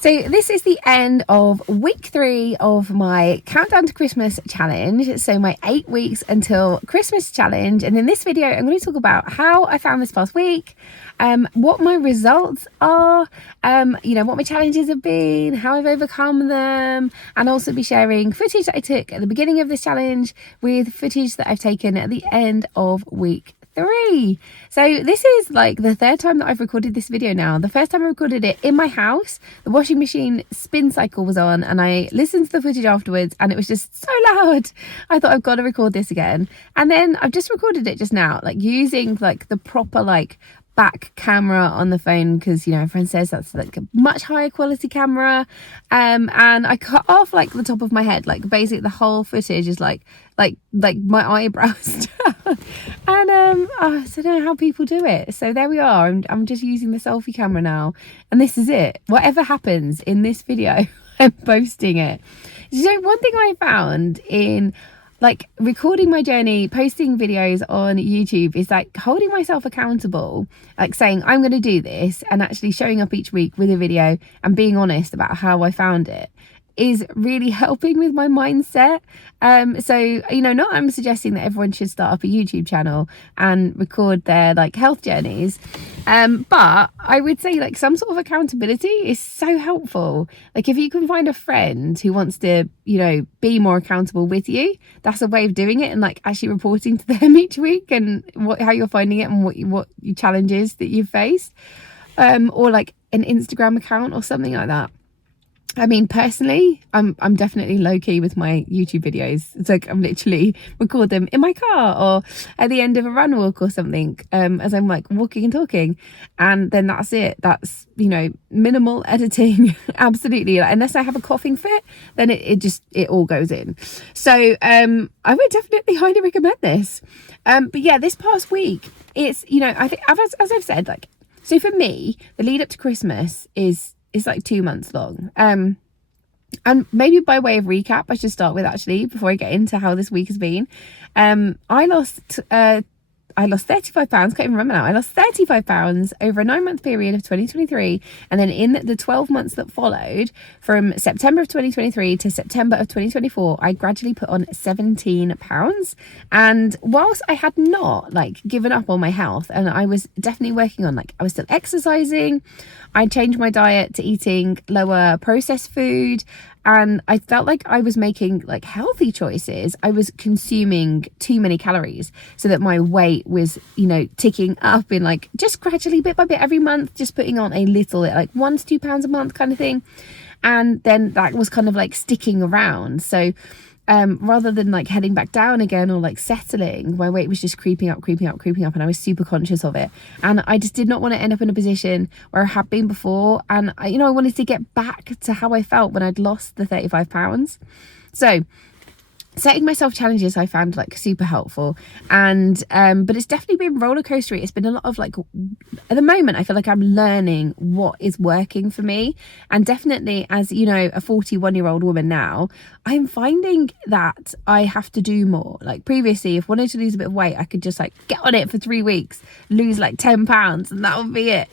So this is the end of week 3 of my countdown to Christmas challenge. So my 8 weeks until Christmas challenge. And in this video, I'm going to talk about how I found this past week, what my results are, what my challenges have been, how I've overcome them, and also be sharing footage that I took at the beginning of this challenge with footage that I've taken at the end of week 3. So this is like the third time that I've recorded this video now. The first time I recorded it in my house, the washing machine spin cycle was on, and I listened to the footage afterwards and it was just so loud. I thought, I've got to record this again. And then I've just recorded it just now, like using like the proper back camera on the phone, because a friend says that's like a much higher quality camera, and I cut off like the top of my head, like basically the whole footage is like my eyebrows down. And I don't know how people do it. So there we are. I'm just using the selfie camera now, and this is it. Whatever happens in this video, I'm posting it. So one thing I found in recording my journey, posting videos on YouTube, is holding myself accountable, saying I'm going to do this, and actually showing up each week with a video and being honest about how I found it is really helping with my mindset. So not I'm suggesting that everyone should start up a YouTube channel and record their health journeys, but I would say some sort of accountability is so helpful. If you can find a friend who wants to be more accountable with you, that's a way of doing it, and actually reporting to them each week and how you're finding it and what your challenges that you've faced, or an Instagram account or something like that. I mean, personally, I'm definitely low-key with my YouTube videos. It's I'm literally record them in my car or at the end of a run walk or something, as I'm walking and talking, and then that's it. That's minimal editing. Absolutely. Unless I have a coughing fit, then it all goes in. So I would definitely highly recommend this. But yeah, this past week, it's I think as I've said, so for me, the lead up to Christmas is 2 months long. And maybe by way of recap, I should start with, actually, before I get into how this week has been, I lost 35 pounds. Can't even remember now. I lost 35 pounds over a 9-month period of 2023, and then in the 12 months that followed, from September of 2023 to September of 2024, I gradually put on 17 pounds. And whilst I had not given up on my health, and I was definitely working on I was still exercising, I changed my diet to eating lower processed food, and I felt like I was making healthy choices. I was consuming too many calories, so that my weight was ticking up in just gradually, bit by bit, every month, just putting on a little, 1 to 2 pounds a month kind of thing. And then that was kind of sticking around. So rather than heading back down again or settling, my weight was just creeping up, and I was super conscious of it. And I just did not want to end up in a position where I had been before. And I wanted to get back to how I felt when I'd lost the 35 pounds. So setting myself challenges I found super helpful, and but it's definitely been roller coastery. It's been a lot of at the moment I feel like I'm learning what is working for me, and definitely as a 41-year-old woman now, I'm finding that I have to do more. Previously, if I wanted to lose a bit of weight, I could just get on it for 3 weeks, lose 10 pounds, and that would be it.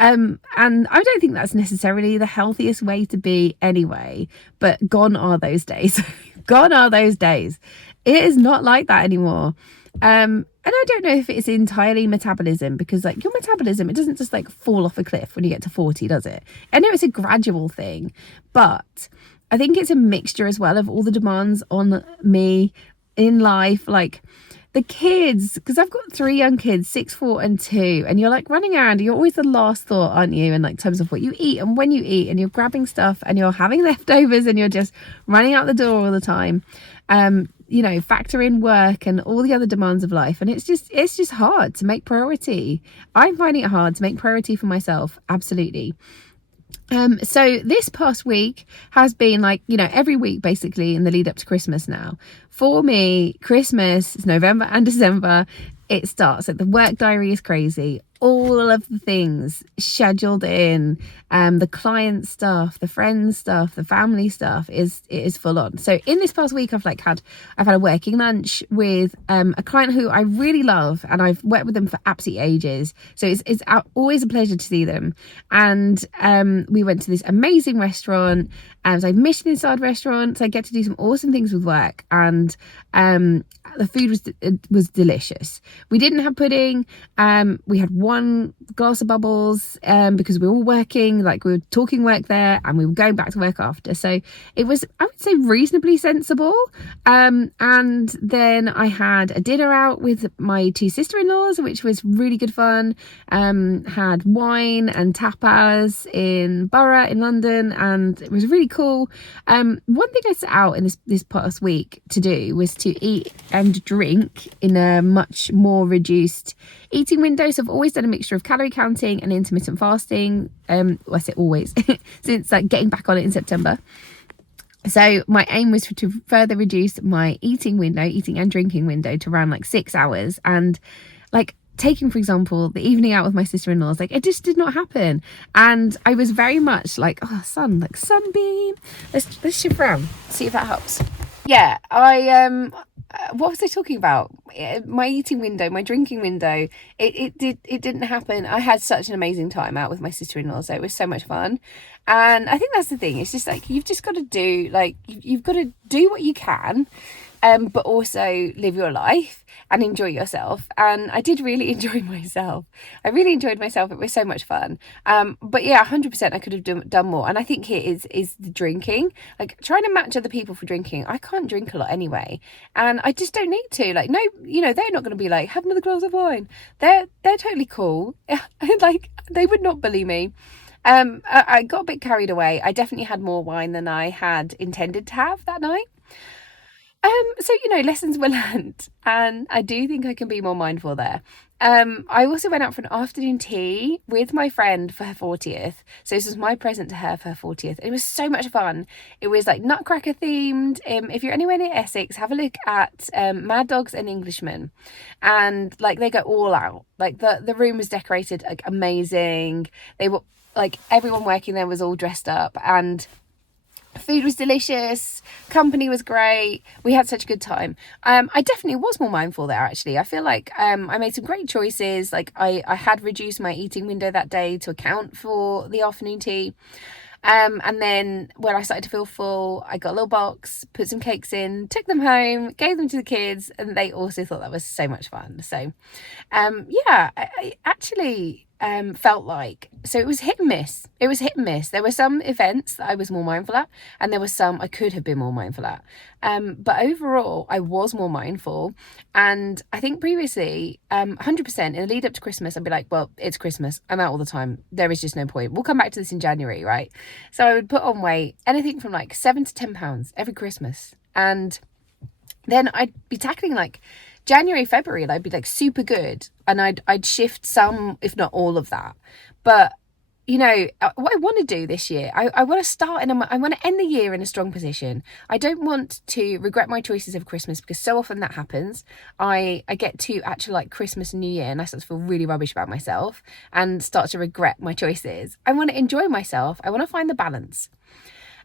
And I don't think that's necessarily the healthiest way to be anyway, but gone are those days. Gone are those days. It is not like that anymore. And I don't know if it's entirely metabolism, because your metabolism, it doesn't just fall off a cliff when you get to 40, does it? I know it's a gradual thing, but I think it's a mixture as well of all the demands on me in life, the kids, because I've got 3 young kids, 6, 4 and 2, and you're running around, you're always the last thought, aren't you, in terms of what you eat and when you eat, and you're grabbing stuff and you're having leftovers and you're just running out the door all the time. Factor in work and all the other demands of life, and it's just hard to make priority. I'm finding it hard to make priority for myself, absolutely. So this past week has been every week basically in the lead up to Christmas now. For me, Christmas is November and December. It starts the work diary is crazy. all of the things scheduled in. The client stuff, the friends stuff, the family stuff is full on. So in this past week, I've had a working lunch with a client who I really love, and I've worked with them for absolutely ages. So it's always a pleasure to see them. And we went to this amazing restaurant, so Michelin-starred restaurant. So I get to do some awesome things with work, and the food was delicious. We didn't have pudding. We had one glass of bubbles because we were all working, like we were talking work there, and we were going back to work after. So it was, I would say, reasonably sensible. And then I had a dinner out with my two sister-in-laws, which was really good fun. Had wine and tapas in Borough in London, and it was really cool. One thing I set out in this past week to do was to eat and drink in a much more reduced eating window. So I've always done a mixture of calorie counting and intermittent fasting. Well, I say always, since getting back on it in September. So my aim was to further reduce my eating and drinking window to around 6 hours. And taking, for example, the evening out with my sister-in-laws, it just did not happen. And I was very much sunbeam. Let's shift around, see if that helps. Yeah, what was I talking about? My eating window, my drinking window, it didn't happen. I had such an amazing time out with my sister-in-law, so it was so much fun. And I think that's the thing. It's just you've just got to do, you've got to do what you can, but also live your life and enjoy yourself. And I did really enjoy myself. I really enjoyed myself. It was so much fun. But yeah, 100% I could have done more. And I think here is the drinking, trying to match other people for drinking. I can't drink a lot anyway, and I just don't need to. No, they're not going to be have another glass of wine. They're totally cool. They would not bully me. I got a bit carried away. I definitely had more wine than I had intended to have that night. So lessons were learnt, and I do think I can be more mindful there. I also went out for an afternoon tea with my friend for her 40th. So this was my present to her for her 40th. It was so much fun. It was Nutcracker themed. If you're anywhere near Essex, have a look at Mad Dogs and Englishmen, and they go all out. The room was decorated amazing. They were everyone working there was all dressed up, and food was delicious, company was great, we had such a good time. I definitely was more mindful there, actually. I feel I made some great choices. I had reduced my eating window that day to account for the afternoon tea. And then when I started to feel full, I got a little box, put some cakes in, took them home, gave them to the kids, and they also thought that was so much fun. So yeah, I actually felt so it was hit and miss. There were some events that I was more mindful at, and there were some I could have been more mindful at, but overall I was more mindful. And I think previously 100% in the lead up to Christmas I'd be well, it's Christmas, I'm out all the time, there is just no point, we'll come back to this in January, right? So I would put on weight, anything from 7 to 10 pounds every Christmas, and then I'd be tackling January, February, and I'd be super good, and I'd shift some, if not all of that. But what I want to do this year, I want to start and I want to end the year in a strong position. I don't want to regret my choices of Christmas, because so often that happens. I get to actually Christmas and New Year, and I start to feel really rubbish about myself and start to regret my choices. I want to enjoy myself. I want to find the balance.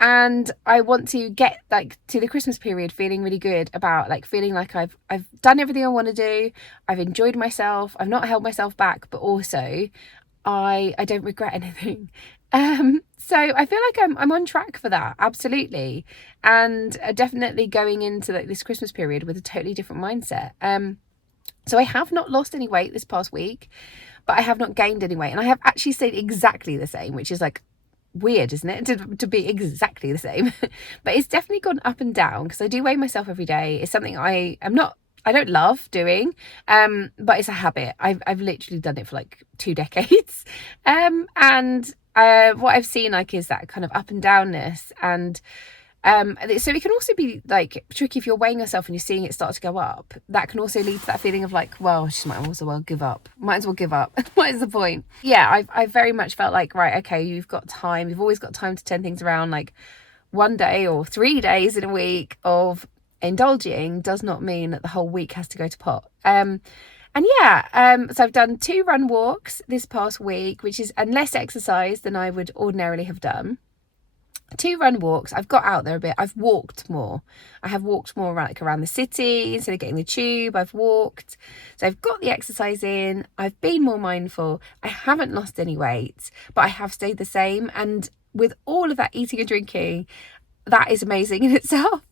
And I want to get to the Christmas period feeling really good about feeling I've done everything I want to do. I've enjoyed myself. I've not held myself back, but also I don't regret anything. So I feel I'm on track for that, absolutely, and definitely going into this Christmas period with a totally different mindset. So I have not lost any weight this past week, but I have not gained any weight, and I have actually stayed exactly the same, which is weird, isn't it, to be exactly the same? But it's definitely gone up and down, because I do weigh myself every day. It's something I don't love doing, but it's a habit. I've literally done it for 2 decades, and what I've seen is that kind of up and downness. And so it can also be tricky if you're weighing yourself and you're seeing it start to go up. That can also lead to that feeling of well, I just might as well give up. What is the point? Yeah, I've very much felt right, okay, you've got time. You've always got time to turn things around. One day or 3 days in a week of indulging does not mean that the whole week has to go to pot. And yeah, so I've done 2 run walks this past week, which is and less exercise than I would ordinarily have done. 2 run walks. I've got out there a bit. I've walked more. I have walked more around the city instead of getting the tube. I've walked. So I've got the exercise in. I've been more mindful. I haven't lost any weight, but I have stayed the same. And with all of that eating and drinking, that is amazing in itself.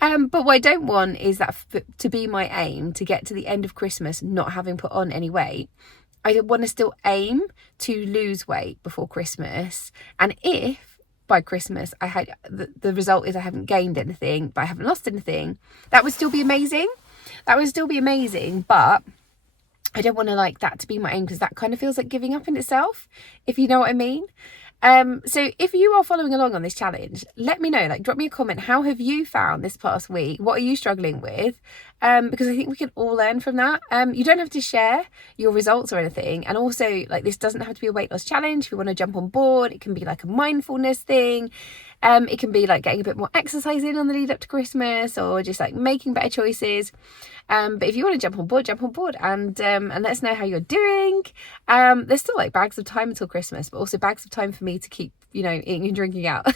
But what I don't want is that to be my aim, to get to the end of Christmas not having put on any weight. I want to still aim to lose weight before Christmas. And if by Christmas I had the result is I haven't gained anything, but I haven't lost anything, that would still be amazing. But I don't want to like that to be my aim, because that kind of feels like giving up in itself, if you know what I mean. So if you are following along on this challenge, let me know, like drop me a comment. How have you found this past week? What are you struggling with? Because I think we can all learn from that. You don't have to share your results or anything. And also, like, this doesn't have to be a weight loss challenge. If you want to jump on board, it can be like a mindfulness thing. It can be like getting a bit more exercise in on the lead up to Christmas, or just like making better choices. But if you want to jump on board and let us know how you're doing. There's still like bags of time until Christmas, but also bags of time for me to keep, you know, eating and drinking out.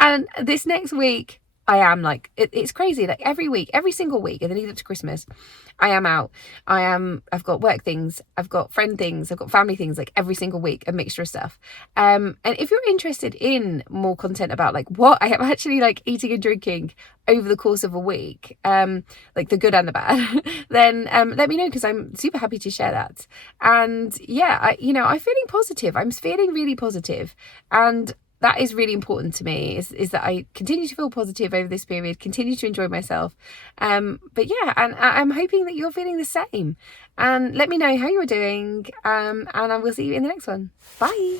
And this next week, I am like, it's crazy. Like every week, every single week in the lead up to Christmas, I am out. I've got work things, I've got friend things, I've got family things, like every single week, a mixture of stuff. And if you're interested in more content about like what I am actually like eating and drinking over the course of a week, like the good and the bad, then let me know, because I'm super happy to share that. And yeah, I'm feeling positive. I'm feeling really positive, and that is really important to me, is that I continue to feel positive over this period, continue to enjoy myself. But yeah, and I'm hoping that you're feeling the same. And let me know how you're doing. And I will see you in the next one. Bye.